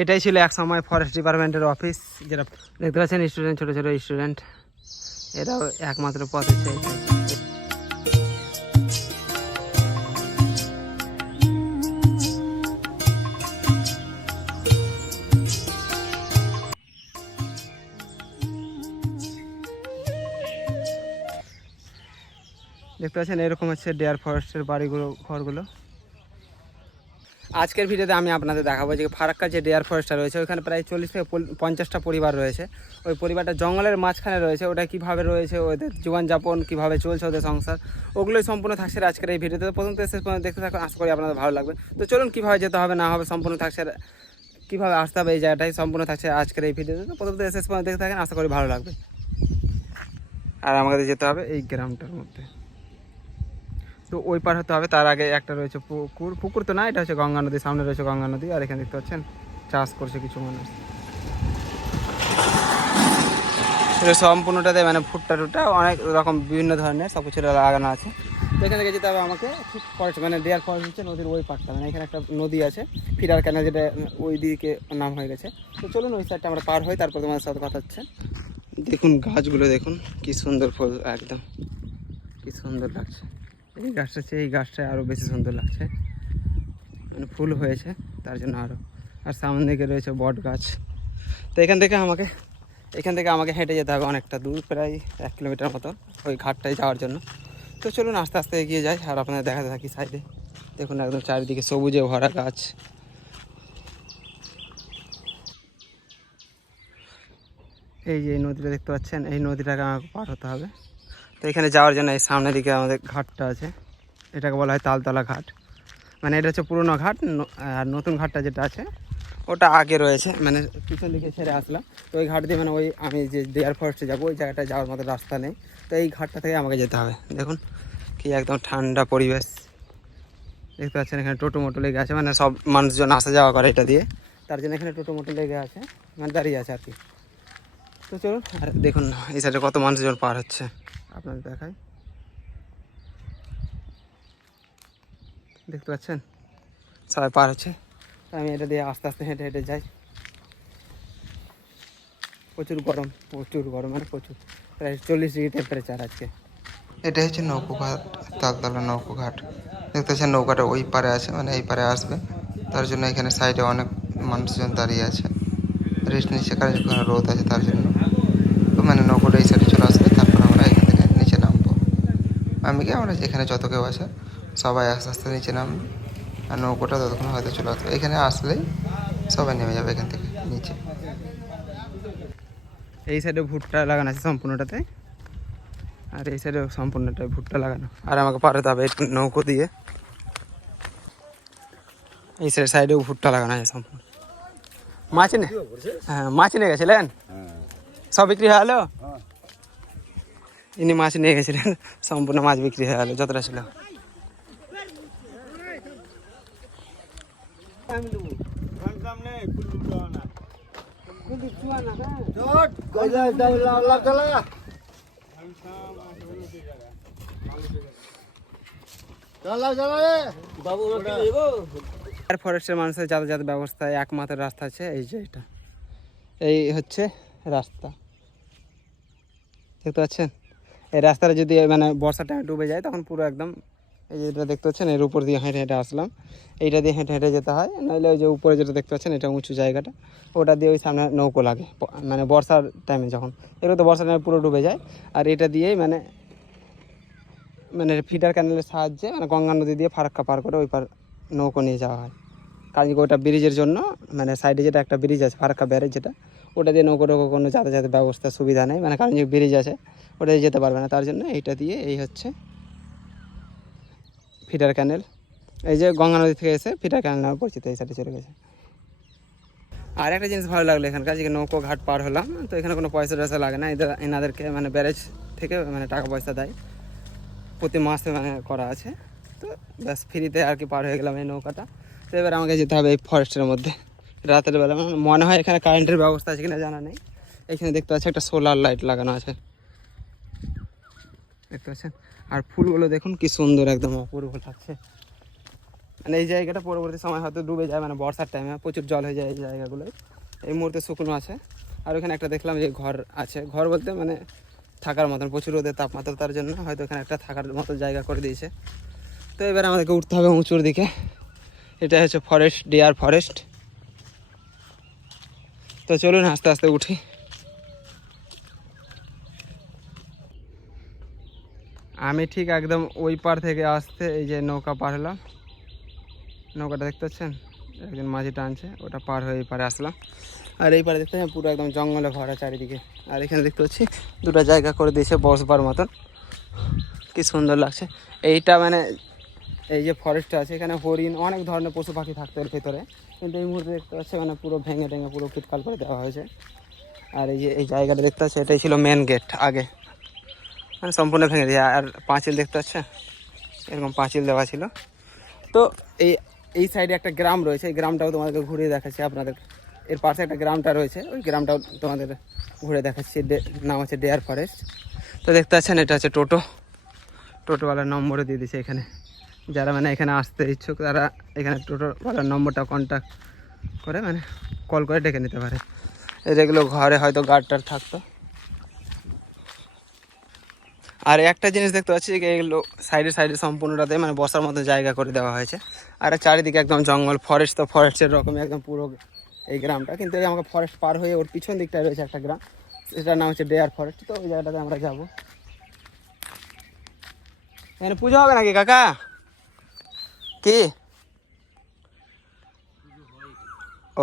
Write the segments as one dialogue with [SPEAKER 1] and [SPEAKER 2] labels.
[SPEAKER 1] এটাই ছিল এক সময় ফরেস্ট ডিপার্টমেন্টের অফিস যেটা দেখতে পাচ্ছেন স্টুডেন্ট ছোটো ছোটো স্টুডেন্ট এরাও একমাত্র পথ হচ্ছে দেখতে পাচ্ছেন, এরকম হচ্ছে ডেয়ার ফরেস্টের বাড়িগুলো, ঘরগুলো। আজকের ভিডিওতে আমি আপনাদের দেখাবো যে ফারাক্কা যে ডেয়ার ফরেস্টটা রয়েছে, ওইখানে প্রায় চল্লিশ থেকে পঞ্চাশটা পরিবার রয়েছে। ওই পরিবারটা জঙ্গলের মাঝখানে রয়েছে, ওটা কীভাবে রয়েছে, ওদের জীবনযাপন কীভাবে চলছে, ওদের সংসার, ওগুলোই সম্পূর্ণ থাকছে আজকের এই ভিডিওতে। প্রথম থেকে শেষ পর্যন্ত দেখতে থাকুন, আশা করি আপনাদের ভালো লাগবে। তো চলুন, কীভাবে যেতে হবে, না হবে, সম্পূর্ণ থাকছে, কীভাবে আসতে হবে এই জায়গাটাই সম্পূর্ণ থাকছে আজকের এই ভিডিওতে। তো প্রথম থেকে শেষ পর্যন্ত দেখতে থাকেন, আশা করি ভালো লাগবে। আর আমাদের যেতে হবে এই গ্রামটার মধ্যে। তো ওই পার হতে হবে। তার আগে একটা রয়েছে পুকুর। পুকুর তো না, এটা হচ্ছে গঙ্গা নদী, সামনে রয়েছে গঙ্গা নদী। আর এখানে দেখতে পাচ্ছেন, চাষ করছে কিছু মানুষ। সম্পূর্ণটাতে মানে ফুটটা টুটটা, অনেক রকম বিভিন্ন ধরনের, সব কিছু লাগানো আছে। তো এখান থেকে যেতে হবে আমাকে, ঠিক ফরেস্ট মানে ডেয়ার ফরেস্ট হচ্ছে নদীর ওই পাড়টা মানে এখানে একটা নদী আছে, ফিরার ক্যানেল যেটা ওই দিকে নাম হয়ে গেছে। তো চলুন ওই সাইডটা আমরা পার হই, তারপর তোমাদের সাথে কথা হচ্ছে। দেখুন গাছগুলো, দেখুন, কি সুন্দর ফুল, একদম। কি সুন্দর লাগছে। এই গাছটা চেয়ে এই গাছটা আরও বেশি সুন্দর লাগছে। মানে ফুল হয়েছে, তার জন্য আরও আর সামনে দিকে রয়েছে বট গাছ। তো এখান থেকে আমাকে, এখান থেকে আমাকে হেঁটে যেতে হবে অনেকটা দূর, প্রায় এক কিলোমিটার মতো ওই ঘাটটায় যাওয়ার জন্য। তো চলুন আস্তে আস্তে এগিয়ে যাই, আর আপনাদের দেখাতে থাকি সাইডে। দেখুন একদম চারিদিকে সবুজে ভরা গাছ। এই যে এই নদীটা দেখতে পাচ্ছেন, এই নদীটাকে আমাকে পার হতে হবে। তো এখানে যাওয়ার জন্য এই সামনের দিকে আমাদের ঘাটটা আছে। এটাকে বলা হয় তালতলা ঘাট। মানে এটা হচ্ছে পুরোনো ঘাট আর নতুন ঘাটটা যেটা আছে, ওটা আগে রয়েছে। মানে পিছন দিকে ছেড়ে আসলাম। তো ওই ঘাট দিয়ে মানে ওই আমি যে ডেয়ার ফরেস্টে যাব, ওই জায়গাটায় যাওয়ার মতো রাস্তা নেই। তো এই ঘাটটা থেকে আমাকে যেতে হবে। দেখুন কি একদম ঠান্ডা পরিবেশ। দেখতে পাচ্ছেন এখানে টোটো মোটো লেগে আছে। মানে সব মানুষজন আসা যাওয়া করে এটা দিয়ে। তার জন্য এখানে টোটো মোটো লেগে আছে। মানে দাঁড়িয়ে আছে আর কি। তো চলুন, আর দেখুন এই সাইডে কত মানুষজন পার হচ্ছে। আপনাদের দেখাই। দেখতে পাচ্ছেন? সবাই পার হচ্ছে। আমি এটা দিয়ে আস্তে আস্তে হেঁটে হেঁটে যাই। প্রচুর গরম প্রচুর গরম মানে প্রচুর। প্রায় চল্লিশ ডিগ্রি টেম্পারেচার আজকে।
[SPEAKER 2] এটা হচ্ছে নৌকোঘাট তালতলা নৌকোঘাট। দেখতে পাচ্ছেন নৌকাটা ওই পারে আছে মানে এই পারে আসবে। তার জন্য এখানে সাইডে অনেক মানুষজন দাঁড়িয়ে আছে। রেস্ট নিচ্ছে কারণ রোদ আছে তার জন্য। তো মানে নৌকোটা এই সাইডে চলে আসবে তারপর আমরা এখান থেকে নিচে নামবো আমি কি আমরা যেখানে যত কেউ আছে সবাই আস্তে আস্তে নিচে নামবে। আর নৌকোটা ততক্ষণ হয়তো চলে আসবে। এখানে আসলেই সবাই নেমে যাবে এখান থেকে নিচে।
[SPEAKER 1] এই সাইডে ভুট্টা লাগানো আছে সম্পূর্ণটাতে। আর এই সাইডে সম্পূর্ণটাই ভুট্টা লাগানো। আর আমাকে পার হতে হবে এই নৌকো দিয়ে। এই সাইড সাইডেও ভুট্টা লাগানো আছে সম্পূর্ণ। মাছ নে হ্যাঁ মাছ নিয়ে গেছিলেন সব বিক্রি হয়ে গেলো ইনি মাছ নিয়ে গেছিলেন, সম্পূর্ণ মাছ বিক্রি হয়ে গেলো, যতটা ছিল। আর ফরেস্টের মানুষের যাতায়াত ব্যবস্থায় একমাত্র রাস্তা আছে এই যে এটা। এই হচ্ছে রাস্তা। দেখতে পাচ্ছেন? এই রাস্তাটা যদি মানে বর্ষার টাইমে ডুবে যায়, তখন পুরো একদম এই যেটা দেখতে পাচ্ছেন, এর উপর দিয়ে হেঁটে হেঁটে আসলাম। এইটা দিয়ে হেঁটে হেঁটে যেতে হয়, নাহলে ওই যে উপরে যেটা দেখতে পাচ্ছেন, এটা উঁচু জায়গাটা, ওটা দিয়ে ওই সামনে নৌকো লাগে মানে বর্ষার টাইমে যখন। এগুলো তো বর্ষার টাইমে পুরো ডুবে যায়, আর এটা দিয়েই মানে মানে ফিডার ক্যানেলের সাহায্যে মানে গঙ্গা নদী দিয়ে ফারাক্কা পার করে ওই পার নৌকো নিয়ে যাওয়া হয়। কারণ ওটা ব্রিজের জন্য মানে সাইডে যেটা একটা ব্রিজ আছে, ফারাক্কা ব্যারেজ যেটা ওটা দিয়ে নৌকো টৌকো কোনো যাতায়াত ব্যবস্থা সুবিধা নেই। মানে কারণ যে ব্রিজ আছে, ওটা দিয়ে যেতে পারবে না। তার জন্য এইটা দিয়ে এই হচ্ছে ফিটার ক্যানেল এই যে গঙ্গা নদী থেকে এসে ফিটার ক্যানেল নামে পরিচিত এই সাইডে চলে গেছে। আর একটা জিনিস ভালো লাগল এখানকার, যে নৌকো ঘাট পার হলাম, তো এখানে কোনো পয়সা টয়সা লাগে না। এদের, এনাদেরকে মানে ব্যারেজ থেকে মানে টাকা পয়সা দেয়। প্রতি মাসে মানে করা আছে। তো ব্যাস ফ্রিতে আর কি পার হয়ে গেলাম এই নৌকাটা। তো এবার আমাকে যেতে হবে এই ফরেস্টের মধ্যে। রাতের বেলা। মানে মনে হয় এখানে কারেন্টের ব্যবস্থা আছে কিনা জানা নেই। এখানে দেখতে পাচ্ছি একটা সোলার লাইট লাগানো আছে। দেখতে পাচ্ছেন? আর ফুলগুলো দেখুন কি সুন্দর একদম অপূর্ব লাগছে। মানে এই জায়গাটা পরবর্তী সময় হয়তো ডুবে যায় মানে বর্ষার টাইমে প্রচুর জল হয়ে যায় এই জায়গাগুলোয়। এই মুহূর্তে শুকনো আছে। আর ওখানে একটা দেখলাম যে ঘর আছে। ঘর বলতে মানে থাকার মতন, প্রচুর রোদের তাপমাত্রার জন্য হয়তো ওখানে একটা থাকার মতো জায়গা করে দিয়েছে। তো এবার আমাদেরকে উঠতে হবে উঁচুর দিকে। এটা হচ্ছে ফরেস্ট ডিয়ার ফরেস্ট তো চলুন আস্তে আস্তে উঠি। আমি ঠিক একদম ওই পার থেকে আসতে এই যে নৌকা পার হলাম। নৌকাটা দেখতে পাচ্ছেন? একজন মাঝি টানছে, ওটা পার হয়ে এই পারে আসলাম। আর এই পারে দেখতে পাচ্ছেন, পুরো একদম জঙ্গলে ভরা চারিদিকে। আর এখানে দেখতে পাচ্ছি, দুটো জায়গা করে দিয়েছে বসবার মতন। কি সুন্দর লাগছে। এইটা মানে এই যে ফরেস্টটা আছে, এখানে হরিণ, অনেক ধরনের পশু পাখি থাকতে এর ভেতরে। কিন্তু এই মুহূর্তে দেখতে পাচ্ছি মানে পুরো ভেঙে টেঙে পুরো কিটকাল করে দেওয়া হয়েছে। আর এই যে এই জায়গাটা দেখতে পাচ্ছি, এটাই ছিল মেন গেট আগে। মানে সম্পূর্ণ ভেঙে দিয়ে আর পাঁচিল দেখতে পাচ্ছে? এরকম পাঁচিল দেওয়া ছিল। তো এই এই সাইডে একটা গ্রাম রয়েছে। এই গ্রামটাও তোমাদেরকে ঘুরিয়ে দেখাচ্ছি আপনাদের। এর পাশে একটা গ্রামটা রয়েছে। ওই গ্রামটাও তোমাদের ঘুরে দেখাচ্ছি। নাম হচ্ছে ডেয়ার ফরেস্ট তো দেখতে পাচ্ছেন, এটা হচ্ছে টোটো। টোটোওয়ালার নম্বরও দিয়ে দিয়েছে এখানে। যারা মানে এখানে আসতে ইচ্ছুক, তারা এখানে টোটোওয়ালার নম্বরটা কন্ট্যাক্ট করে মানে কল করে ডেকে নিতে পারে। যেগুলো ঘরে হয়তো গার্ডটার থাকতো। আর একটা জিনিস দেখতে পাচ্ছি যে এগুলো সাইডে সাইডে সম্পূর্ণটাতে মানে বসার মতো জায়গা করে দেওয়া হয়েছে। আর চারিদিকে একদম জঙ্গল ফরেস্ট তো ফরেস্টের রকমই একদম পুরো এই গ্রামটা। কিন্তু এই আমাকে ফরেস্ট পার হয়ে ওর পিছন দিকটায় রয়েছে একটা গ্রাম। সেটার নাম হচ্ছে ডেয়ার ফরেস্ট তো ওই জায়গাটাতে আমরা যাব। এখানে পুজো হবে নাকি কাকা? কি?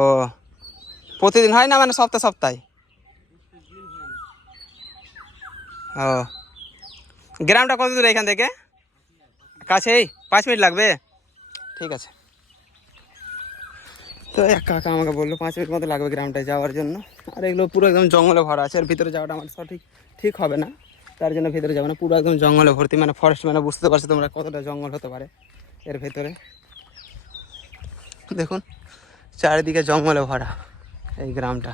[SPEAKER 1] ও, প্রতিদিন হয় না মানে সপ্তাহ সপ্তাহে? ও, গ্রামটা কত দূর এখান থেকে? কাছেই? পাঁচ মিনিট লাগবে? ঠিক আছে। তো এক কাকা আমাকে বলল, পাঁচ মিনিট মতো লাগবে গ্রামটায় যাওয়ার জন্য। আর এগুলো পুরো একদম জঙ্গলে ভরা আছে, আর ভিতরে যাওয়াটা আমার সঠিক, ঠিক হবে না। তার জন্য ভিতরে যাব না, পুরো একদম জঙ্গলে ভর্তি মানে ফরেস্ট মানে বুঝতে পারছ তোমরা কতটা জঙ্গল হতে পারে। এর ভেতরে। দেখুন চারিদিকে জঙ্গলে ভরা এই গ্রামটা।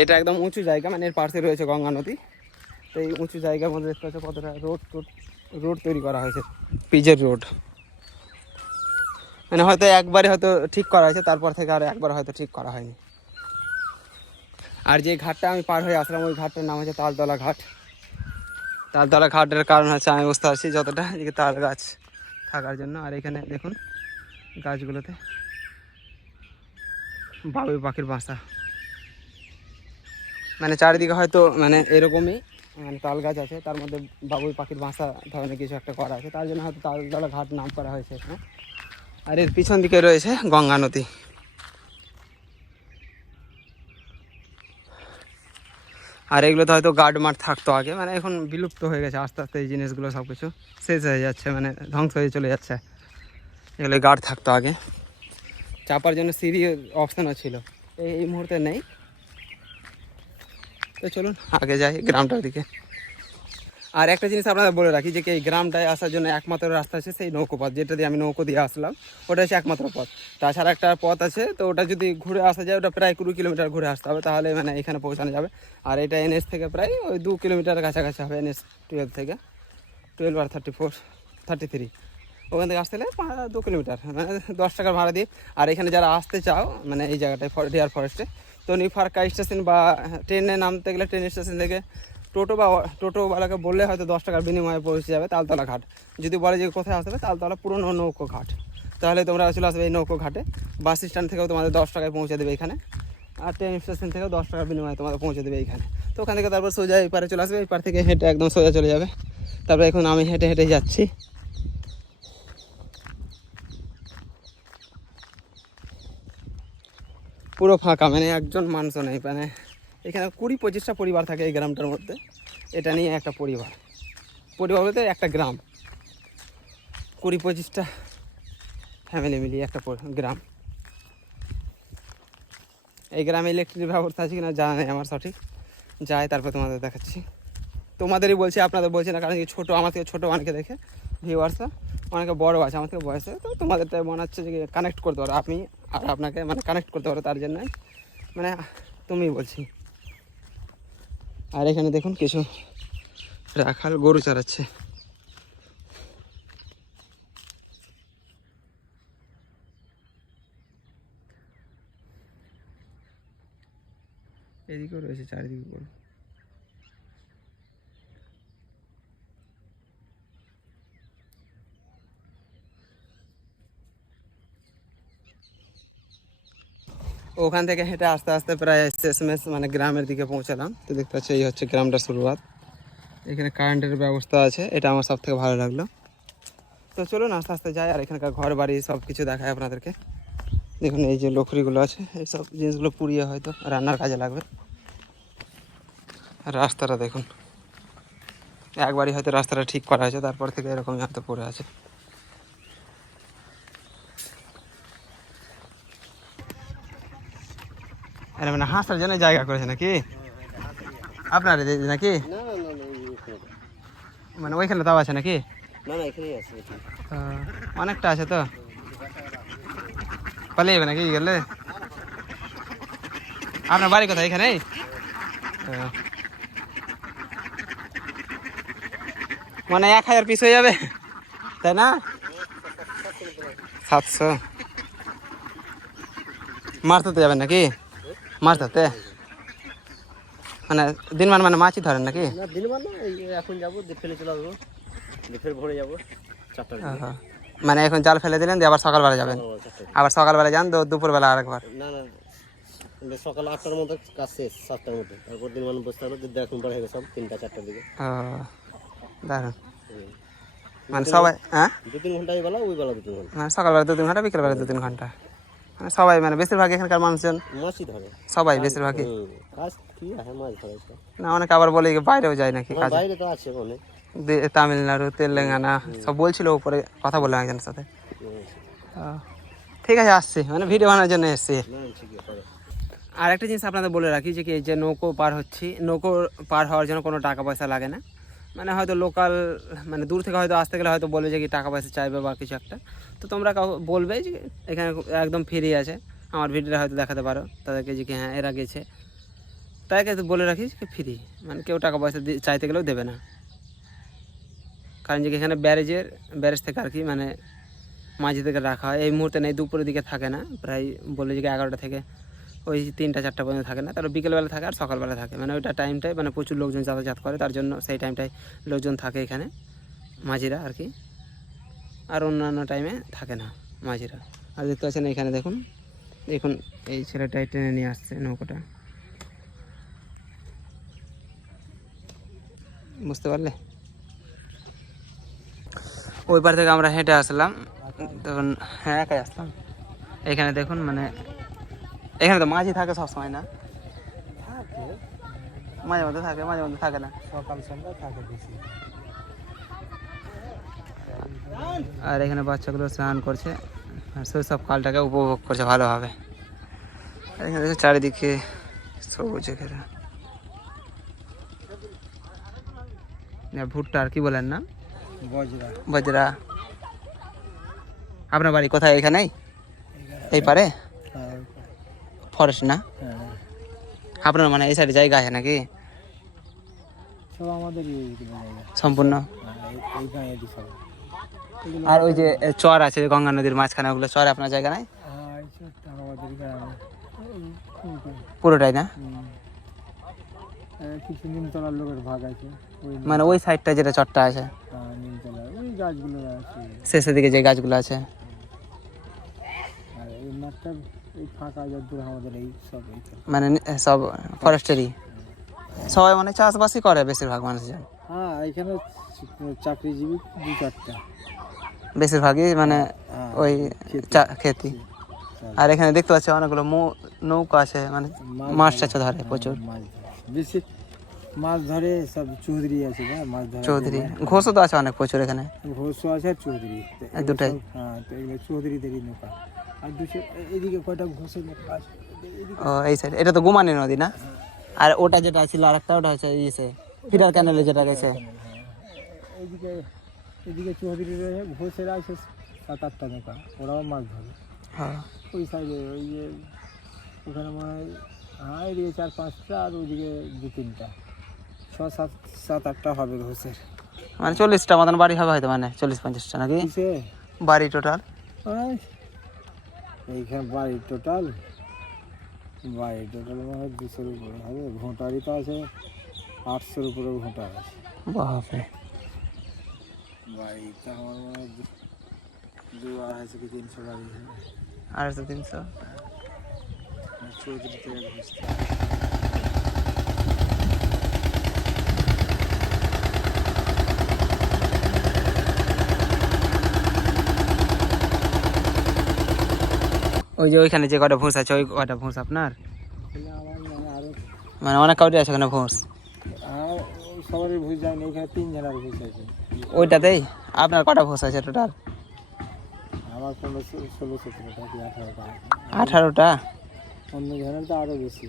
[SPEAKER 1] এটা একদম উঁচু জায়গা মানে এর পাশে রয়েছে গঙ্গা নদী। তো এই উঁচু জায়গার মধ্যে দেখতে পাচ্ছ কতটা রোড টোড রোড তৈরি করা হয়েছে পিজের রোড। মানে হয়তো একবারে হয়তো ঠিক করা হয়েছে তারপর থেকে আর একবার হয়তো ঠিক করা হয়নি। আর যে ঘাটটা আমি পার হয়ে আসলাম ওই ঘাটটার নাম হচ্ছে তালতলা ঘাট। তালতলা ঘাটের কারণ হচ্ছে, আমি বুঝতে পারছি যতটা এদিকে তাল গাছ থাকার জন্য। আর এখানে দেখুন, গাছগুলোতে বাবুই পাখির বাসা। মানে চারিদিকে হয়তো মানে এরকমই মানে তাল গাছ আছে, তার মধ্যে বাবুই পাখির বাসা ধরনের কিছু একটা করা আছে। তার জন্য হয়তো তালতলা ঘাট নাম করা হয়েছে এখানে। আর এর পিছন দিকে রয়েছে গঙ্গা নদী। আর এগুলোতে হয়তো গার্ড মার থাকতো আগে। মানে এখন বিলুপ্ত হয়ে গেছে আস্তে আস্তে এই জিনিসগুলো সব কিছু শেষ হয়ে যাচ্ছে মানে ধ্বংস হয়ে চলে যাচ্ছে। এগুলো গার্ড থাকতো আগে। চাপার জন্য সিঁড়ি অপশানও ছিল। এই এই মুহূর্তে নেই। তো চলুন, আগে যাই গ্রামটার দিকে। আর একটা জিনিস আপনাদের বলে রাখি যে এই গ্রামটায় আসার জন্য একমাত্র রাস্তা আছে সেই নৌকোপথ, যেটা দিয়ে আমি নৌকো দিয়ে আসলাম, ওটা হচ্ছে একমাত্র পথ। তাছাড়া একটা পথ আছে, তো ওটা যদি ঘুরে আসা যায়, ওটা প্রায় কুড়ি কিলোমিটার ঘুরে আসতে হবে, তাহলে মানে এখানে পৌঁছানো যাবে। আর এটা এনএস থেকে প্রায় ওই দু কিলোমিটার কাছাকাছি হবে, এনএস টুয়েলভ থেকে। টুয়েলভ আর থার্টি ফোর থার্টি থ্রি ওখান থেকে আসতে পা- দু কিলোমিটার মানে দশ টাকার ভাড়া দিয়ে। আর এখানে যারা আসতে চাও মানে এই জায়গাটায় ডিয়ার ফরেস্টে তো নিফারকা স্টেশন বা ট্রেনে নামতে গেলে ট্রেন স্টেশন থেকে টোটো বা টোটোওয়ালাকে বললে হয়তো দশ টাকার বিনিময়ে পৌঁছে যাবে তালতলা ঘাট। যদি বলে যে কোথায় আসতে হবে, তালতলা পুরনো নৌকো ঘাট। তাহলে তোমরা চলে আসবে এই নৌকো ঘাটে। বাস স্ট্যান্ড থেকেও তোমাদের দশ টাকায় পৌঁছে দেবে এখানে। আর ট্রেন স্টেশন থেকেও দশ টাকার বিনিময়ে তোমাদের পৌঁছে দেবে এইখানে তো ওখান থেকে তারপর সোজা এই পারে চলে আসবে। এই পার থেকে হেঁটে একদম সোজা চলে যাবে। তারপরে এখন আমি হেঁটে হেঁটে যাচ্ছি। পুরো ফাঁকা মানে একজন মানুষও নেই মানে এখানে কুড়ি পঁচিশটা পরিবার থাকে এই গ্রামটার মধ্যে। এটা নিয়ে একটা পরিবার। পরিবার বলতে একটা গ্রাম। কুড়ি পঁচিশটা ফ্যামিলি মিলিয়ে একটা গ্রাম। এই গ্রামে ইলেকট্রিক ব্যবস্থা আছে কিনা জানা নেই আমার সঠিক। যাই তারপর তোমাদের দেখাচ্ছি। তোমাদেরই বলছি, আপনাদের বলছি না, কারণ ছোটো, আমার থেকে ছোটো অনেকে দেখে ভিউয়ার্সরা অনেকে বড় আছে, আমার থেকে বয়সে তো তোমাদের তাই মনে হচ্ছে যে কানেক্ট করতে পারো। আপনি আর আপনাকে মানে কানেক্ট করতে পারো তার জন্য। মানে তুমি বলছি। আর এখানে দেখুন কিছু রাখাল গরু চালাচ্ছে এদিকেও রয়েছে চারিদিকে গরু। ওখান থেকে হেঁটে আস্তে আস্তে প্রায় শেষমেশ মানে গ্রামের দিকে পৌঁছালাম। তো দেখতে পাচ্ছি এই হচ্ছে গ্রামটা শুরুয়াত। এখানে কারেন্টের ব্যবস্থা আছে, এটা আমার সব থেকে ভালো লাগল। তো চলুন আস্তে আস্তে যাই, আর এখানকার ঘর বাড়ি সব কিছু দেখায় আপনাদেরকে। দেখুন এই যে লকড়িগুলো আছে, এই সব জিনিসগুলো পুড়িয়ে হয়তো রান্নার কাজে লাগবে। রাস্তাটা দেখুন, একবারই হয়তো রাস্তাটা ঠিক করা হয়েছে, তারপর থেকে এরকমই হয়তো পড়ে আছে। আরে মানে হাঁসার জন্য জায়গা করেছে নাকি? আপনার নাকি? মানে ওইখানে তাও আছে নাকি? অনেকটা আছে তো। পালিয়ে যাবে নাকি গেলে আপনার বাড়ি কোথায় এখানে মানে এক হাজার পিস হয়ে যাবে তাই না? সাতশো। মাছ ধরতে যাবেন নাকি? মাছ ধরতে মানে দিন মান মাছই ধরেন নাকি?
[SPEAKER 3] না দিনবার না এখন যাব ফেলে চলে আসব। ফের ভরে যাব
[SPEAKER 1] আহা। মানে এখন জাল ফেলে দিলেন দিয়ে আবার সকালবেলা যাবেন। আবার সকালবেলা যান তো দুপুরবেলা আরেকবার?
[SPEAKER 3] না না সকাল আটটার মধ্যে কাজ শেষ সাতটার মধ্যে। তারপর দিন মানে বসতে হলো দিয়ে এখন পরে গেছে সব তিনটা চারটার দিকে।
[SPEAKER 1] দারুণ। মানে সবাই হ্যাঁ?
[SPEAKER 3] দু তিন ঘণ্টা এই বেলা ওই বেলা দু তিন ঘণ্টা।
[SPEAKER 1] মানে সকালবেলা দু তিন ঘণ্টা বিকেলবেলা দু তিন ঘণ্টা। সবাই মানে বেশিরভাগ এখানকার মানুষজন সবাই বেশিরভাগই। না অনেকে আবার বলে বাইরেও যায় নাকি কাজে। তামিলনাড়ু তেলেঙ্গানা সব বলছিল উপরে কথা বললাম একজনের সাথে। ঠিক আছে আসছি। মানে ভিডিও বানানোর জন্য এসছি। আর একটা জিনিস আপনাদের বলে রাখি যে কি এই যে নৌকো পার হচ্ছি নৌকো পার হওয়ার জন্য কোনো টাকা পয়সা লাগে না। মানে হয়তো লোকাল মানে দূর থেকে হয়তো আসতে গেলে হয়তো বলবে যে কি টাকা পয়সা চাইবে বা কিছু একটা। তো তোমরা বলবে যে এখানে একদম ফ্রি আছে। আমার ভিডিওটা হয়তো দেখাতে পারো। তাদেরকে যে কি হ্যাঁ এরা গেছে। তাদেরকে বলে রাখিস কি ফ্রি মানে কেউ টাকা পয়সা চাইতে গেলেও দেবে না। কারণ যে এখানে ব্যারেজের ব্যারেজ থেকে আর কি মানে মাঝে থেকে রাখা হয়। এই মুহূর্তে নেই, দুপুরের দিকে থাকে না। প্রায় বলে যে এগারোটা থেকে ওই তিনটা, চারটা পর্যন্ত থাকে না। তারপর বিকেলবেলা থাকে আর সকালবেলা থাকে। মানে ওইটা টাইমটাই মানে প্রচুর লোকজন যাতায়াত করে, তার জন্য সেই টাইমটায় লোকজন থাকে এখানে, মাঝিরা আর কি। আর অন্যান্য টাইমে থাকে না মাঝিরা। আর দেখতে পাচ্ছেন এখানে দেখুন দেখুন এই ছেলেটাই টেনে নিয়ে আসছে নৌকোটা। বুঝতে পারলে? ওই পার থেকে আমরা হেঁটে আসলাম। তখন হ্যাঁ একাই আসলাম। এখানে দেখুন মানে এখানে তো মাঝি থাকে সবসময় না? মাঝে মধ্যে থাকে মাঝে মধ্যে থাকে না?
[SPEAKER 3] সকাল সন্ধ্যা থাকে বেশি।
[SPEAKER 1] আর এখানে বাচ্চাগুলো স্নান করছে আর শৈশব কালটাকে উপভোগ করছে ভালোভাবে। আর এখানে দেখো চারিদিকে সবুজে ঘেরা না, ভুট্টা আর কি বলেন না
[SPEAKER 3] বজরা।
[SPEAKER 1] বজরা। আপনার বাড়ি কোথায় এখানেই? এই পারে?
[SPEAKER 3] হ্যাঁ।
[SPEAKER 1] ফরেস্ট না?
[SPEAKER 3] হ্যাঁ।
[SPEAKER 1] আপনার মানে এই সাইডে জায়গা আছে নাকি? সম্পূর্ণ?
[SPEAKER 3] সব।
[SPEAKER 1] আর ওই যে চর আছে গঙ্গা নদীর মাঝখানে ওগুলো চর আপনার জায়গা নাই?
[SPEAKER 3] হ্যাঁ
[SPEAKER 1] পুরোটাই না?
[SPEAKER 3] কিছু নিমতলার লোকের ভাগ আছে।
[SPEAKER 1] মানে ওই সাইডটা যেটা চরটা আছে?
[SPEAKER 3] ওই গাছগুলো আছে।
[SPEAKER 1] শেষের দিকে যে গাছগুলো আছে?
[SPEAKER 3] আর এই মাঠটা
[SPEAKER 1] মানে সব ফরেস্টেরই সবাই মানে চাষবাসই করে বেশিরভাগ মানুষজন?
[SPEAKER 3] হ্যাঁ এখানে চাকরিজীবী দু চারটা।
[SPEAKER 1] বেশিরভাগই মানে
[SPEAKER 3] হ্যাঁ
[SPEAKER 1] ওই
[SPEAKER 3] খেতি।
[SPEAKER 1] আর এখানে দেখতে পাচ্ছি অনেকগুলো নৌকা আছে মানে মাছ টাছ ধরে প্রচুর।
[SPEAKER 3] মাছ ধরে। বেশি মাছ ধরে সব চৌধুরী আছে না? মাছ ধরে
[SPEAKER 1] চৌধুরী। ঘোষও তো আছে অনেক প্রচুর এখানে।
[SPEAKER 3] ঘোষও আছে আর চৌধুরী।
[SPEAKER 1] দুটাই?
[SPEAKER 3] হ্যাঁ তো এগুলো চৌধুরীদেরই নৌকা। আর দুশো এদিকে কয়টা নৌকা
[SPEAKER 1] ও এই সাইড এটা তো গুমানি নদী না? আর ওটা যেটা ছিল আরেকটা ওটা হচ্ছে ইসে ফিডার ক্যানেলে যেটা গেছে
[SPEAKER 3] এদিকে এদিকে চৌধুরী রয়েছে ঘোষের আছে সাত আটটা নৌকা ওরাও মাছ ধরে।
[SPEAKER 1] হ্যাঁ।
[SPEAKER 3] ওই সাইডে ওই যে ওখানে মনে হয় হ্যাঁ এদিকে চার পাঁচটা আর ওইদিকে দু তিনটা। ছ সাত সাত আটটা হবে ঘোষের।
[SPEAKER 1] মানে চল্লিশটা মতন বাড়ি হবে হয়তো মানে চল্লিশ পঞ্চাশটা নাকি? বাড়ি টোটাল
[SPEAKER 3] ওই এইখানে বাড়ি টোটাল বাড়ি টোটাল মনে হয় দুশোর উপরে হবে। ঘোঁটারই তো আছে আটশোর উপরে ভোটার আছে।
[SPEAKER 1] বাপরে।
[SPEAKER 3] বাড়িতে আমার মনে হয় দু- দু আড়াইশো কি তিনশো বাড়ি
[SPEAKER 1] আড়াইশো তিনশো?
[SPEAKER 3] চৌধুরী
[SPEAKER 1] ওই যে ওইখানে যে কটা ভোঁস আছে ওই কটা ভোঁস আপনার?
[SPEAKER 3] মানে
[SPEAKER 1] অনেক কাউরি আছে ওখানে ভোঁস?
[SPEAKER 3] সবারই ভুজ যায়নি এখানে তিন জনের ভুজ আছে
[SPEAKER 1] ওইটাতেই? আপনার কটা ভোঁস আছে টোটাল
[SPEAKER 3] আমার পনেরো ষোলো সতেরোটা কি আঠারোটা?
[SPEAKER 1] আঠারোটা
[SPEAKER 3] অন্য জনের তো আরও বেশি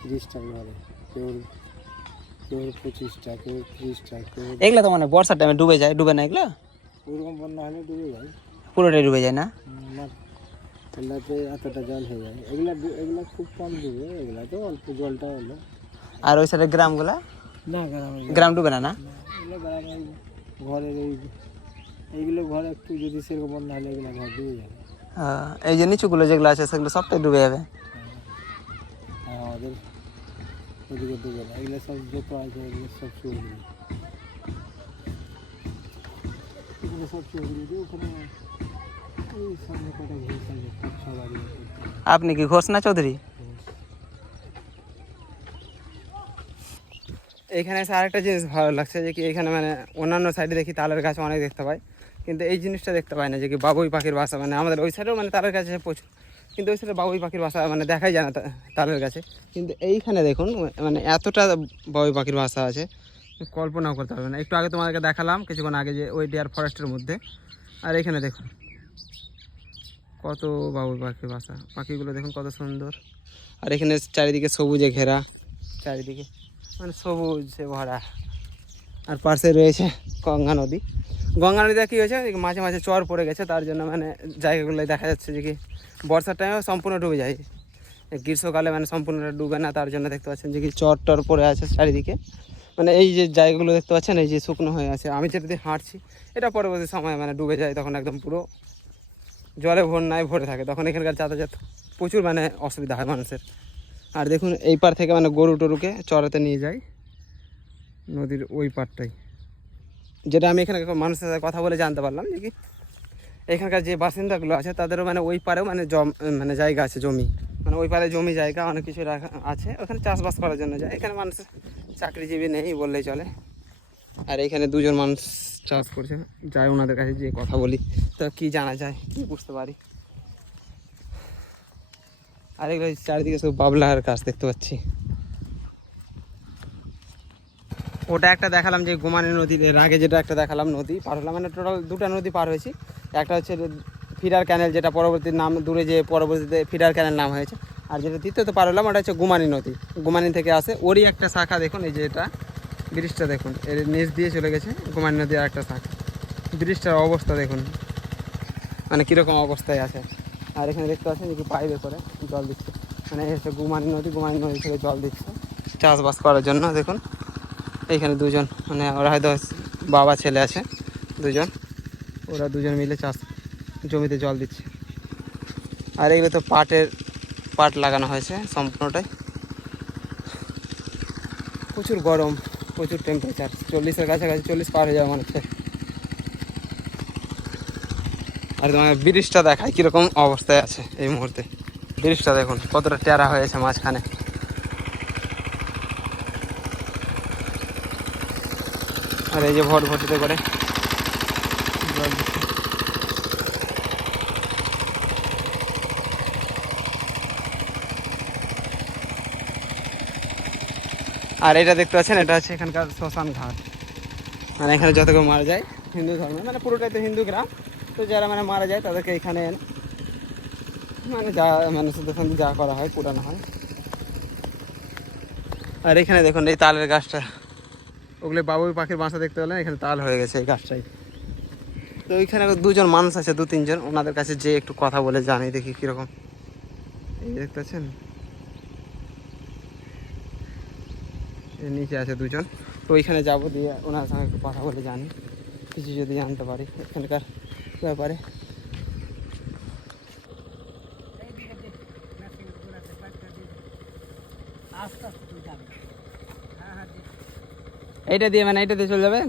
[SPEAKER 3] তিরিশটার ঘরে কেউ কেউ পঁচিশটা কেউ ত্রিশটা কেউ
[SPEAKER 1] এগুলো তো মানে বর্ষার টাইমে ডুবে যায় ডুবে না এগুলো?
[SPEAKER 3] ওরকম বন্যা হলে ডুবে যায়।
[SPEAKER 1] পুরোটাই ডুবে যায় না?
[SPEAKER 3] না এগুলাতে এতটা জল হয়ে যায় এগুলা ডু- এগুলা খুব কম ডুবে এগুলা তো অল্প জলটা হলো।
[SPEAKER 1] আর ওই সাইডে গ্রামগুলা?
[SPEAKER 3] না গ্রামে
[SPEAKER 1] গ্রাম ডুবে না না?
[SPEAKER 3] এগুলো গ্রামের ঘরের এই এইগুলো ঘর একটু যদি সেরকম বন্যা হলে এগুলো ঘর ডুবে যাবে।
[SPEAKER 1] আহ, এই যে নিচুগুলো যেগুলো আছে সেগুলো সবটাই ডুবে যাবে?
[SPEAKER 3] আর আমাদের ওদিকে ডুবে না এগুলো সব যত আছে এগুলো সব চুয়ে দিবে। এগুলো সব চুয়ে দিবে ওখানে
[SPEAKER 1] আপনি কি ঘোষ না চৌধুরী? এইখানে এসে আরেকটা জিনিস ভালো লাগছে যে কি এখানে মানে অন্যান্য সাইডে দেখি তালের গাছ অনেক দেখতে পাই। কিন্তু এই জিনিসটা দেখতে পাই না যে কি বাবুই পাখির বাসা মানে আমাদের ওই সাইডেও মানে তালের গাছ প্রচুর। কিন্তু ওই সাইডে বাবুই পাখির বাসা মানে দেখাই যায় না তালের গাছে। কিন্তু এইখানে দেখুন মানে এতটা বাবুই পাখির বাসা আছে, কল্পনাও করতে পারবে না। একটু আগে তোমাদেরকে দেখালাম, কিছুক্ষণ আগে যে ওই ডিয়ার ফরেস্টের মধ্যে। আর এখানে দেখুন। কত বাবুই পাখি বাসা? পাখিগুলো দেখুন কত সুন্দর। আর এখানে চারিদিকে সবুজে ঘেরা। চারিদিকে মানে সবুজে ভরা। আর পাশে রয়েছে গঙ্গা নদী। গঙ্গা নদীতে কী হয়েছে? মাঝে মাঝে চর পড়ে গেছে, তার জন্য মানে জায়গাগুলো দেখা যাচ্ছে যে কি বর্ষার টাইমেও সম্পূর্ণ ডুবে যায়। গ্রীষ্মকালে মানে সম্পূর্ণটা ডুবে না, তার জন্য দেখতে পাচ্ছেন যে কি চর টর পড়ে আছে চারিদিকে। মানে এই যে জায়গাগুলো দেখতে পাচ্ছেন, এই যে শুকনো হয়ে আছে। আমি যেটা দিয়ে হাঁটছি, এটা পরবর্তী সময় মানে ডুবে যায় তখন একদম পুরো। জলে ভোর নাই, ভরে থাকে। তখন এখানকার যাতায়াত প্রচুর মানে অসুবিধা হয় মানুষের। আর দেখুন, এই পার থেকে মানে গরু টরুকে চড়াতে নিয়ে যায় নদীর ওই পারটাই। যেটা আমি এখানে মানুষের সাথে কথা বলে জানতে পারলাম যে কি এখানকার যে বাসিন্দাগুলো আছে, তাদেরও মানে ওই পারেও মানে জম মানে জায়গা আছে, জমি। মানে ওই পারে জমি জায়গা, অনেক কিছু রাখা আছে। ওখানে চাষবাস করার জন্য যায়। এখানে মানুষ চাকরিজীবী নেই বললেই চলে। আর এখানে দুজন মানুষ চাষ করছে। যাই ওনাদের কাছে যে কথা বলি। তো কি জানা যায়, কি বুঝতে পারি? আর এগুলো চারিদিকে সব বাবলার গাছ দেখতে পাচ্ছি। ওটা একটা দেখালাম যে গুমানি নদীর, এর আগে যেটা একটা দেখালাম নদী পার হলাম মানে টোটাল দুটো নদী পার হয়েছি। একটা হচ্ছে ফিডার ক্যানেল, যেটা পরবর্তী নাম, দূরে যে পরবর্তীতে ফিডার ক্যানেল নাম হয়েছে। আর যেটা দ্বিতীয়ত পার হলাম, ওটা হচ্ছে গুমানি নদী। গুমানি থেকে আসে, ওরই একটা শাখা দেখুন, এই যে এটা। ব্রিজটা দেখুন, এর নিচ দিয়ে চলে গেছে কুমার নদী আর একটা শাখা ব্রিজটার অবস্থা দেখুন মানে কীরকম অবস্থায় আছে। আর এখানে দেখতে পাচ্ছেন যে পাইপে করে, জল দিচ্ছে। মানে হচ্ছে গুমানি নদী গুমানি নদী থেকে জল দিচ্ছে। চাষবাস করার জন্য দেখুন এইখানে দুজন মানে ওরা হয়তো বাবা, ছেলে আছে, দুজন। ওরা দুজন মিলে চাষ, জমিতে জল দিচ্ছে। আর এগুলো তো পাটের, পাট লাগানো হয়েছে সম্পূর্ণটাই। প্রচুর গরম। প্রচুর টেম্পারেচার চল্লিশের কাছাকাছি, চল্লিশ পার হয়ে যাবে মনে হচ্ছে আর তোমার ব্রিজটা দেখায় কীরকম অবস্থায় আছে এই মুহূর্তে। ব্রিজটা দেখুন, কতটা টেরা হয়েছে মাঝখানে। আর এই যে ভট ভটিতে করে। আর এটা দেখতে পাচ্ছেন, এটা হচ্ছে এখানকার শ্মশান ঘাট। মানে এখানে যত কেউ মারা যায়, হিন্দু ধর্মে মানে পুরোটাই তো হিন্দু গ্রাম। তো যারা মানে মারা যায়, তাদেরকে এখানে মানে যা মানে শুধু যা করা হয়, পুরানো হয়। আর এখানে দেখুন, এই তালের গাছটা। ওগুলো বাবুই পাখির বাসা দেখতে পেলেন, এখানে তাল হয়ে গেছে এই গাছটাই। তো ওইখানে দুজন মানুষ আছে দু তিনজন ওনাদের কাছে যে একটু কথা বলে জানি দেখি কীরকম। এই দেখতে পাচ্ছেন নিচে আছে দুজন। তো ওইখানে যাব দিয়ে ওনার সঙ্গে একটু কথা বলে জানি। কিছু যদি জানতে পারি এখানকার ব্যাপারে। এইটা দিয়ে মানে এইটা দিয়ে চলে যাবেন?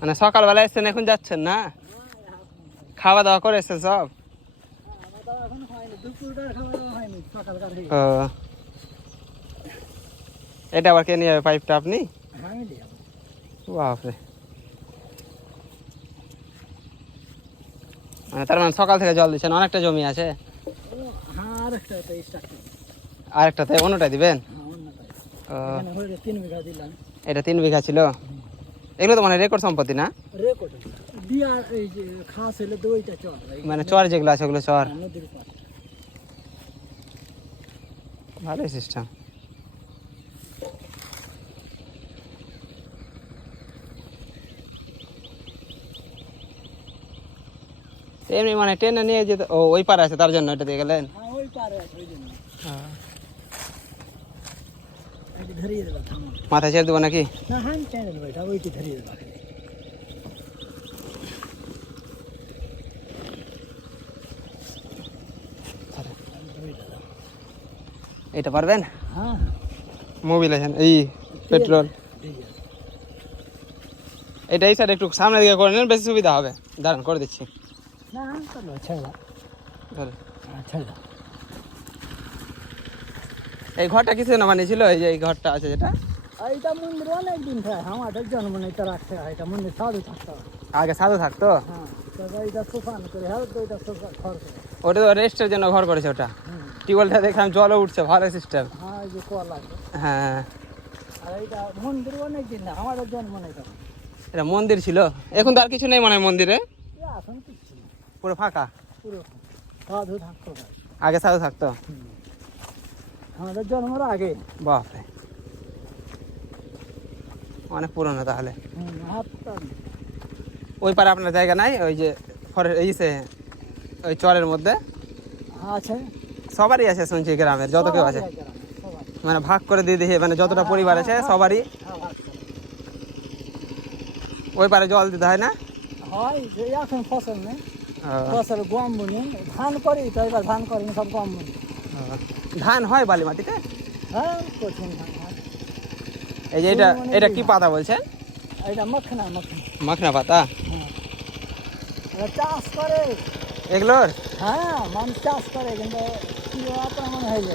[SPEAKER 1] মানে সকালবেলা এসেছেন এখন যাচ্ছেন না? খাওয়া দাওয়া করেছেন সব? এটা আবার কে নিয়ে যাবে পাইপটা আপনি? বাপরে। মানে তার মানে সকাল থেকে জল দিচ্ছেন, অনেকটা জমি আছে?
[SPEAKER 4] আরেকটা তো স্টার্ট
[SPEAKER 1] আরেকটাতে অন্যটা দিবেন? এটা তিন বিঘা ছিল? এগুলো তো মানে রেকর্ড সম্পত্তি না? মানে চর যেগুলো আছে, ওগুলো চর। ভালোই সিস্টেম এমনি মানে ট্রেনে নিয়ে যেতে ও ওই পারে আছে তার জন্য এটা দিয়ে গেলেন?
[SPEAKER 4] হ্যাঁ থামো।
[SPEAKER 1] মাথায় ছেড়ে দেবো নাকি?
[SPEAKER 4] হ্যাঁ
[SPEAKER 1] এটা পারবেন?
[SPEAKER 4] হ্যাঁ।
[SPEAKER 1] মোবিল আছেন এই পেট্রোল। এটা এই সাইড একটু সামনের দিকে করে নেন বেশি সুবিধা হবে। দাঁড়ান করে দিচ্ছি।
[SPEAKER 4] না ছেড়া। হ্যাঁ
[SPEAKER 1] এই ঘরটা কিছু না বানিয়েছিল এই যে এই ঘরটা আছে যেটা?
[SPEAKER 4] এইটা মন্দির অনেক দিন থাকে আমাদের জন্ম তো রাখতে হয় এটা মন্দির সাধু থাকতে
[SPEAKER 1] আগে সাধু থাকতো?
[SPEAKER 4] হ্যাঁ হ্যাঁ
[SPEAKER 1] ওটা তো রেস্টের জন্য ঘর করেছে ওটা? টিউবওয়েলটা দেখলাম জলও উঠছে ভালো সিস্টেম
[SPEAKER 4] হ্যাঁ
[SPEAKER 1] হ্যাঁ
[SPEAKER 4] মন্দির অনেক দিন আমাদের জন্ম নেই
[SPEAKER 1] এটা মন্দির ছিল? এখন তো আর কিছু নেই মনে হয় মন্দিরে? পুরো ফাঁকা?
[SPEAKER 4] পুরো সাধু থাকতো
[SPEAKER 1] আগে সাধু থাকতো?
[SPEAKER 4] আমাদের জন্মের আগে।
[SPEAKER 1] বাপরে। অনেক পুরনো তাহলে। ওই পারে আপনার জায়গা নাই? ওই যে ফরে এইসে ওই চরের মধ্যে?
[SPEAKER 4] আছে।
[SPEAKER 1] সবারই আছে শুনছি গ্রামের যত কেউ আছে। মানে ভাগ করে দিয়ে দিয়ে মানে যতটা পরিবার আছে সবারই।
[SPEAKER 4] হ্যাঁ, ভাগ করে।
[SPEAKER 1] ওই পারে জল দিতে হয় না?
[SPEAKER 4] হয় এখন ফসল নেই।
[SPEAKER 1] ও,
[SPEAKER 4] ফসল গম বুনি ধান করি তো এবার ধান করিনি সব গম বুনি।
[SPEAKER 1] ও। ধান হয় বালি মাটিতে?
[SPEAKER 4] হ্যাঁ কঠিন ধান হয়।
[SPEAKER 1] এই যে এটা এটা কি পাতা বলছেন?
[SPEAKER 4] এটা মখনা মখনা।
[SPEAKER 1] মাখনা পাতা?
[SPEAKER 4] হ্যাঁ। চাষ করে।
[SPEAKER 1] এগুলোর?
[SPEAKER 4] হ্যাঁ মানুষ চাষ করে কিন্তু কি আপনার মনে হয় যে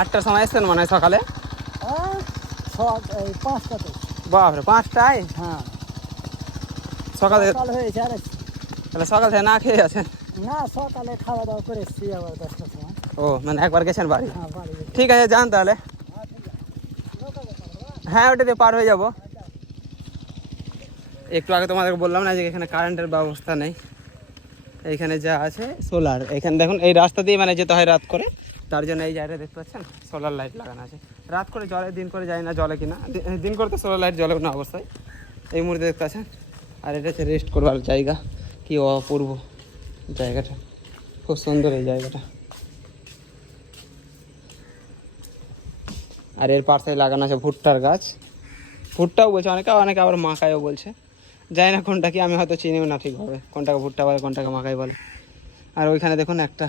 [SPEAKER 1] আটটার সময় এসছেন মনে হয় সকালে?
[SPEAKER 4] হ্যাঁ পাঁচটাতে।
[SPEAKER 1] বাপরে পাঁচটায়?
[SPEAKER 4] হ্যাঁ।
[SPEAKER 1] সকালে
[SPEAKER 4] সকাল হয়েছে আর
[SPEAKER 1] তাহলে সকাল থেকে না খেয়ে আছেন?
[SPEAKER 4] না সকালে খাওয়া দাওয়া করে আবার দশটার সময়।
[SPEAKER 1] ও মানে একবার গেছেন বাড়ি?
[SPEAKER 4] হ্যাঁ বাড়ি
[SPEAKER 1] ঠিক আছে যান তাহলে। হ্যাঁ ওটা দিয়ে পার হয়ে যাব। একটু আগে তোমাদেরকে বললাম না যে এখানে কারেন্টের ব্যবস্থা নেই। এইখানে যা আছে সোলার এখানে দেখুন এই রাস্তা দিয়ে মানে যেতে হয় রাত করে। তার জন্য এই জায়গাটা দেখতে পাচ্ছেন? সোলার লাইট লাগানো আছে। রাত করে জলে, দিন করে যায় না জলে কিনা। দিন করে তো সোলার লাইট জলে না অবস্থায়। এই মুহূর্তে দেখতে পাচ্ছেন? আর এটা হচ্ছে রেস্ট করবার জায়গা। কি অপূর্ব জায়গাটা। খুব সুন্দর এই জায়গাটা। আর এর পাশে লাগানো আছে ভুট্টার গাছ। ভুট্টাও বলছে, অনেকে অনেকে আবার মাকাইও বলছে। জানি না কোনটা কি, আমি হয়তো চিনিও না ঠিকভাবে। কোনটাকে ভুট্টা বলে, কোনটাকে মাকাই বলে। আর ওইখানে দেখুন একটা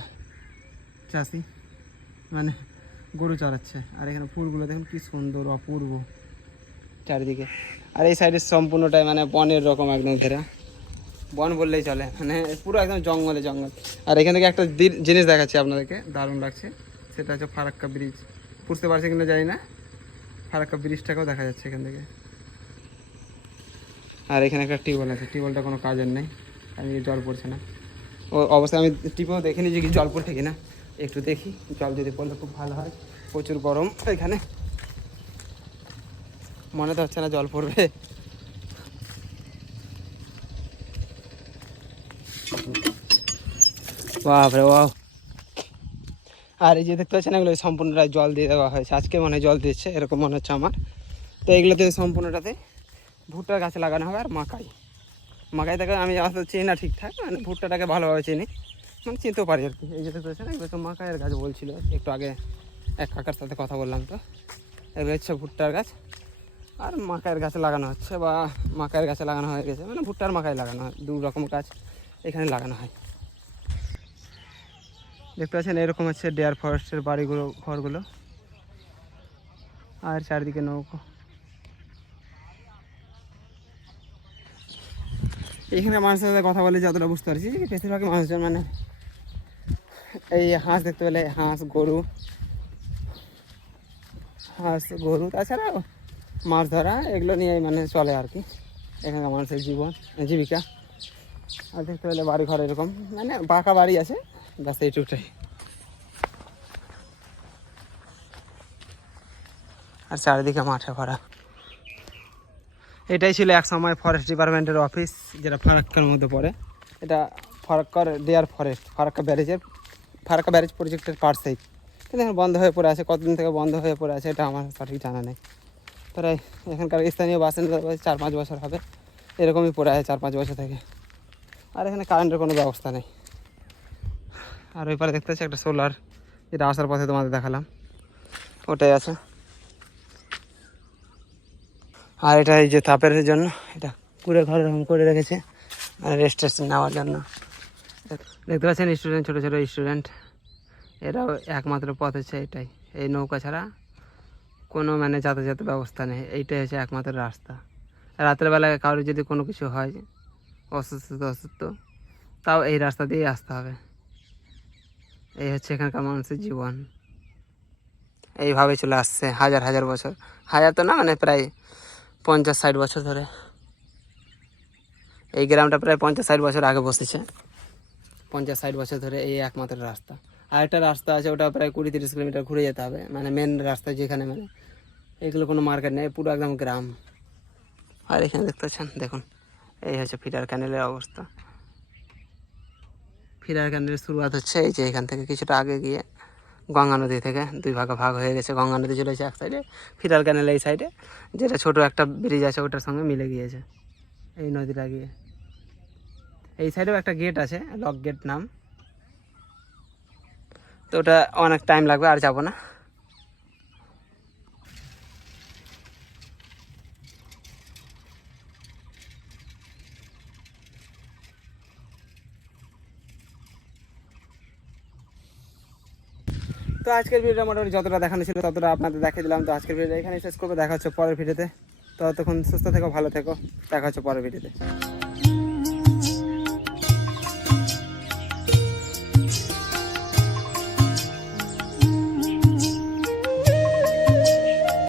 [SPEAKER 1] চাষি মানে গরু চড়াচ্ছে। আর এখানে ফুলগুলো দেখুন কি সুন্দর, অপূর্ব। চারিদিকে। আর এই সাইডে সম্পূর্ণটাই মানে বনের রকম একদম ঘেরা। বন বললেই চলে মানে পুরো একদম জঙ্গলে জঙ্গল। আর এখান থেকে একটা জিনিস দেখাচ্ছি আপনাদেরকে, দারুণ লাগছে। সেটা হচ্ছে ফারাক্কা ব্রিজ। বুঝতে পারছি কিনা জানি না। ফারাক্কা ব্রিজটাকেও দেখা যাচ্ছে এখান থেকে। আর এখানে একটা টিউবওয়েল আছে। টিউবওয়েলটা কোনো কাজের নেই। আমি জল পড়ছে না। ও অবশ্যই আমি টিপেও দেখিনি যে কি জল পড়ছে কিনা। একটু দেখি, জল যদি পড়লে খুব ভালো হয়। প্রচুর গরম এখানে। মনে তো হচ্ছে না জল পড়বে। বাপরে, বাপ। আর এই যে দেখতে পাচ্ছেন, এগুলো সম্পূর্ণটা জল দিয়ে দেওয়া হয়েছে। আজকে মনে জল দিচ্ছে, এরকম মনে হচ্ছে আমার। তো এগুলোতে সম্পূর্ণটাতে ভুট্টার গাছে লাগানো হবে আর মাকাই। মাকাই থেকে আমি আসলে চিনি না ঠিকঠাক মানে ভুট্টাটাকে ভালোভাবে চিনি। মানে চিনতেও পারি আর কি। এই যে দেখতে পাচ্ছেন এগুলো তো মাকাইয়ের গাছ বলছিল। একটু আগে এক কাকার সাথে কথা বললাম তো। এগুলো হচ্ছে ভুট্টার গাছ। আর মাকাইয়ের গাছে লাগানো হচ্ছে বা মাকাইয়ের গাছে লাগানো হয়ে গেছে। মানে ভুট্টার মাকায় লাগানো হয়, দু রকম গাছ এখানে লাগানো হয়। দেখতে পাচ্ছেন, এরকম হচ্ছে ডেয়ার ফরেস্টের বাড়িগুলো, ঘরগুলো। আর চারিদিকে নৌকো। এখানে মানুষের সাথে কথা বলে যতটা বুঝতে পারছি বেশিরভাগ মানুষজন মানে এই হাঁস দেখতে পেলে, হাঁস, গরু। হাঁস, গরু, তাছাড়াও মাছ ধরা, এগুলো নিয়ে মানে চলে আর কি। এখানকার মানুষের জীবন, জীবিকা। আর দেখতে পেলে বাড়ি ঘর এরকম। মানে পাকা বাড়ি আছে ব্যাস এইটুকটাই। আর চারিদিকে মাঠে ভরা। এটাই ছিল এক সময় ফরেস্ট ডিপার্টমেন্টের অফিস যেটা ফারাক্কার মধ্যে পড়ে। এটা ফারাক্কার ডেয়ার ফরেস্ট ফারাক্কা ব্যারেজের ফারাক্কা ব্যারেজ প্রজেক্টের পার্সেই কিন্তু এখন বন্ধ হয়ে পড়ে আছে, কতদিন থেকে বন্ধ হয়ে পড়ে আছে, এটা আমার সঠিক জানা নেই। প্রায় এখানকার স্থানীয় বাসিন্দা চার পাঁচ বছর হবে। এরকমই পড়ে আছে চার পাঁচ বছর থেকে। আর এখানে কারেন্টের কোনো ব্যবস্থা নেই। আর ওই পারে দেখতে পাচ্ছি একটা সোলার যেটা আসার পথে তোমাদের দেখালাম। ওটাই আছে। আর এটা এই যে তাপের জন্য, এটা কুড়ে ঘর করে রেখেছে রেস্ট নেওয়ার জন্য। দেখতে পাচ্ছেন স্টুডেন্ট ছোটো ছোটো স্টুডেন্ট এরাও একমাত্র পথ হচ্ছে এটাই। এই নৌকা ছাড়া কোনো মানে যাতায়াত ব্যবস্থা নেই। এইটাই হচ্ছে একমাত্র রাস্তা। রাতের বেলায় কারোর যদি কোনো কিছু হয়, অসুস্থ অসুস্থ, তাও এই রাস্তা দিয়েই আসতে হবে। এই হচ্ছে এখানকার মানুষের জীবন। এইভাবে চলে আসছে হাজার হাজার বছর। হাজার তো না মানে প্রায় পঞ্চাশ, ষাট বছর ধরে। এই গ্রামটা প্রায় পঞ্চাশ, ষাট বছর আগে বসেছে। পঞ্চাশ ষাট বছর ধরে এই একমাত্র রাস্তা। আর একটা রাস্তা আছে, ওটা প্রায় কুড়ি তিরিশ কিলোমিটার ঘুরে যেতে হবে। মানে মেন রাস্তা যেখানে মানে এগুলো কোনো মার্কেট নেই, পুরো একদম গ্রাম। আর এখানে দেখতে পাচ্ছেন, দেখুন, এই হচ্ছে ফিডার ক্যানেলের অবস্থা। ফিডার ক্যানেলের শুরুয়াত হচ্ছে এই যে এখান থেকে কিছুটা আগে গিয়ে গঙ্গা নদী থেকে দুই ভাগে ভাগ হয়ে গেছে। গঙ্গা নদী চলেছে এক সাইডে ফিডার ক্যানেল এই সাইডে যেটা ছোট একটা ব্রিজ আছে, ওটার সঙ্গে মিলে গিয়েছে। এই নদীটা গিয়ে। এই সাইডেও একটা গেট আছে লক গেট নাম। তো ওটা অনেক টাইম লাগবে, আর যাব না। তো আজকের ভিডিওটা মোটামুটি যতটা দেখানো ছিল, ততটা আপনাদের দেখিয়ে দিলাম। তো আজকের ভিডিওটা এখানে শেষ করব, দেখা হচ্ছে পরের ভিডিওতে ততক্ষণ সুস্থ থেকো, ভালো থেকো, দেখা হচ্ছে পরের ভিডিওতে